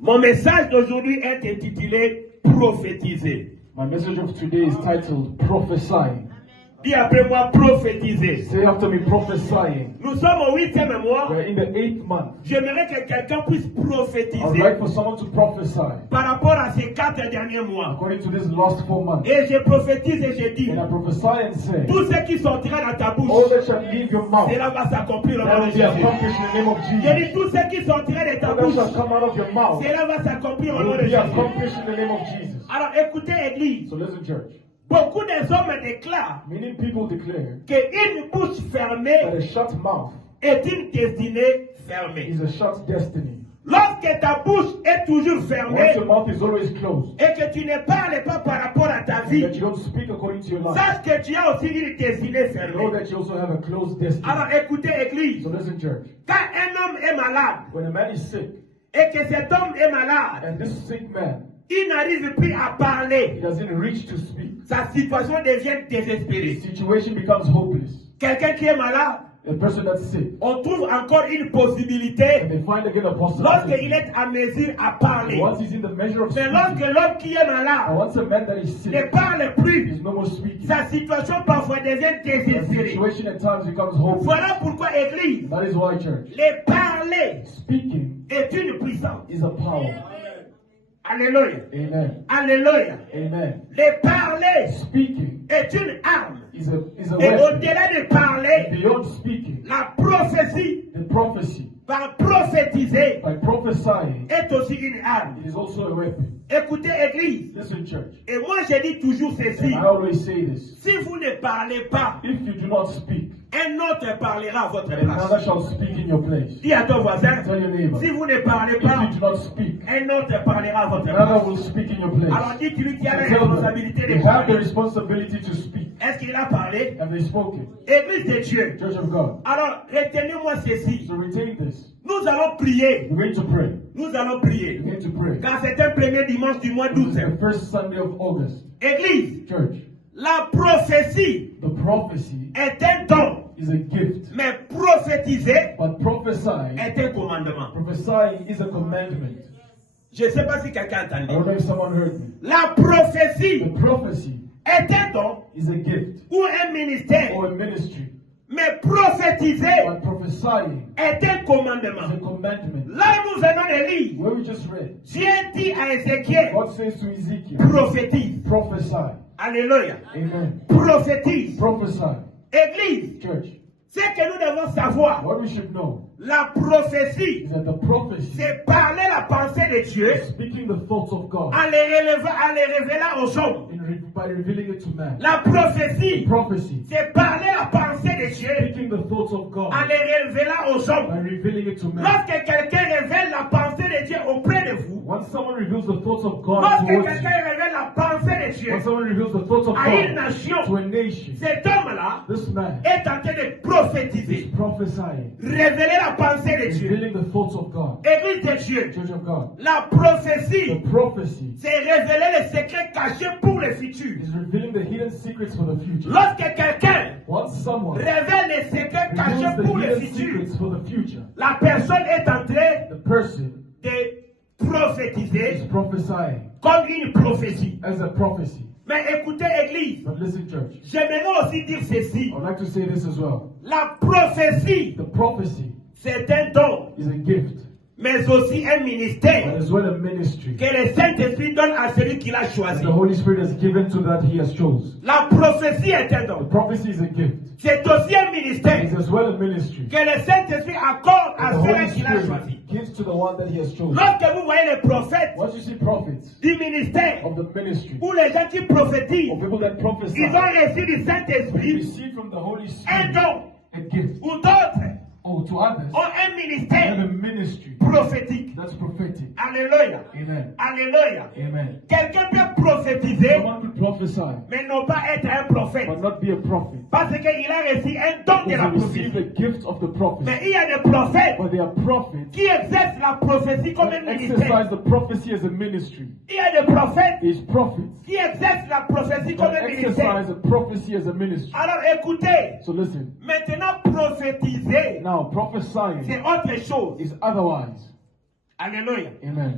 Mon message d'aujourd'hui est intitulé Prophétiser. My message of today is titled Prophesying. Dis après moi prophétiser. Say after me, prophesying. Nous sommes au 8e mois. We're in the 8th month. J'aimerais que quelqu'un puisse I would prophétiser like for someone to prophesy par rapport à ces 4 derniers mois. according to these last 4 months. Et je prophétise et je dis, And I prophesy and say, tout ce qui sortira dans ta all bouche, that shall leave your mouth, cela va s'accomplir au that nom will de be Jésus. accomplished in the name of Je Jesus. dis, tout ce qui sortira de ta All that bouche, shall come out of your mouth cela va s'accomplir au nom will de be Jésus. accomplished in the name of Jesus. Alors écoutez, Église, So listen, church. beaucoup des hommes déclarent Many people declare qu'une bouche that fermée a shut mouth est une destinée fermée. is a shut destiny. Lorsque ta bouche est toujours Once fermée your mouth is always closed, et que tu ne parles pas par rapport à ta and vie, that you don't speak according to your life, sache que tu as aussi une destinée know fermée. that you also have a closed destiny. Alors écoutez, Église, So listen, church. quand un homme est malade When a man is sick, et que cet homme est malade, and this sick man, il n'arrive plus à he parler, doesn't reach to speak, sa situation devient désespérée. the situation becomes hopeless. Quelqu'un qui est malade, A person that's sick, on trouve encore une and possibilité they find again a lorsqu'il possibility. est à mesure à parler. Once he's in the measure of Mais speaking, lorsque l'homme qui est and malade once a man that is sick ne parle plus, is no more speaking, sa situation parfois devient the désespérée. situation at times becomes hopeless. Voilà pourquoi, Église, That is why, church, les parler speaking est une puissance. is a power. Alléluia. Amen. Alléluia. Amen. Les parler Speaking est une arme. is a Et weapon. au-delà de parler, Beyond speaking, la prophétie, the prophecy, par prophétiser, by prophesying, est aussi une arme. it is also a weapon. Écoutez, Église, Listen, church. et moi je dis toujours ceci, I always say this. si vous ne parlez pas, If you do not speak, un autre parlera à votre another place. shall speak in your place. Dis à ton voisin, Tell your neighbor. si vous ne parlez If you pas, do not speak, un autre parlera à votre another place. will speak in your place. Alors dites-lui qu'il a la Tell them, responsabilité they de have the parler. responsibility to speak. Est-ce qu'il a parlé? Have they spoken? Église de Dieu. Church of God. Alors retenez-moi ceci. So retain this. Nous allons prier. We're going to pray. Nous allons prier. We're going to pray. Car c'est un premier dimanche du mois This is d'août. the first Sunday of August. Église, Church, la prophétie the prophecy est un don. is a gift, Mais prophétiser but prophesying, est un commandement. prophesying is a commandment. Je ne sais pas si quelqu'un a I don't entendu. know if someone heard me. La prophétie The prophecy est un don is a gift ou un ministère. or a ministry, Mais prophétiser but prophesying est un is commandement. a commandment. Là où nous venons de lire, Where we just read, Dieu dit à Ézéchiel, God says to Ezekiel, prophétise. prophesy. Alléluia. Amen. Prophétise. Prophesy. Église, Church, ce que nous devons savoir, what we should know la prophétie, is that the prophecy c'est parler la pensée de Dieu is speaking the thoughts of God en les révélant aux hommes. by revealing it to man. La prophétie, Prophecy, c'est parler la pensée de Dieu speaking the thoughts of God en les révélant aux by hommes. revealing it to man. Lorsque quelqu'un révèle la pensée de Dieu auprès de vous, Once someone reveals the thoughts of God lorsque towards quelqu'un you, révèle la pensée de Dieu once someone reveals the thoughts of à une God nation, to a nation, cet homme-là this man est en train de is prophétiser, prophesying, révéler la pensée de Dieu. revealing the thoughts of God. Église de Dieu, Church of God, la prophétie, the prophecy c'est révéler les secrets cachés pour le futur. is revealing the hidden secrets for the future. Lorsque quelqu'un Once someone révèle les secrets cachés reveals the pour le hidden futur, secrets for the future, la personne est en train the person de prophétiser is prophesying comme une prophétie. as a prophecy. Mais écoutez, Église, But listen, church, j'aimerais aussi dire ceci. I would like to say this as well. La prophétie, The prophecy c'est un don, is a gift, mais aussi un but ministère as well a ministry que le Saint-Esprit donne à celui qui l'a that choisi. the Holy Spirit has given to that He has chosen. La prophétie est un The don. prophecy is a gift. C'est aussi un It ministère is as well a ministry que le Saint-Esprit accorde that à the Holy celui qui l'a choisi. Spirit gives to the one that He has chosen. Lorsque vous voyez les prophètes Once you see prophets du ministère of the ministry, ou les gens qui prophétisent, or people that prophesy, ils ont reçu du they Saint-Esprit receive from the Holy un Spirit don, a gift. ou d'autres Oh, to others, ont un and a ministère ministry prophétique. that's prophetic. Alléluia. Amen. Alléluia. Amen. Quelqu'un peut prophétiser, Someone could prophesy, mais non pas être un prophète. but not be a prophet. Parce qu'il a reçu un don de la Because they receive prophétie. the gift of the prophet. Mais il y a des prophètes But they are prophets qui exercent la prophétie comme un that ministère. exercise the prophecy as a ministry. Il y a des prophètes There's prophets qui exercent la prophétie comme that un ministère. exercise the prophecy as a ministry. Alors écoutez, So listen, maintenant prophétiser, now prophesying c'est autre chose. is otherwise. Alléluia. Amen.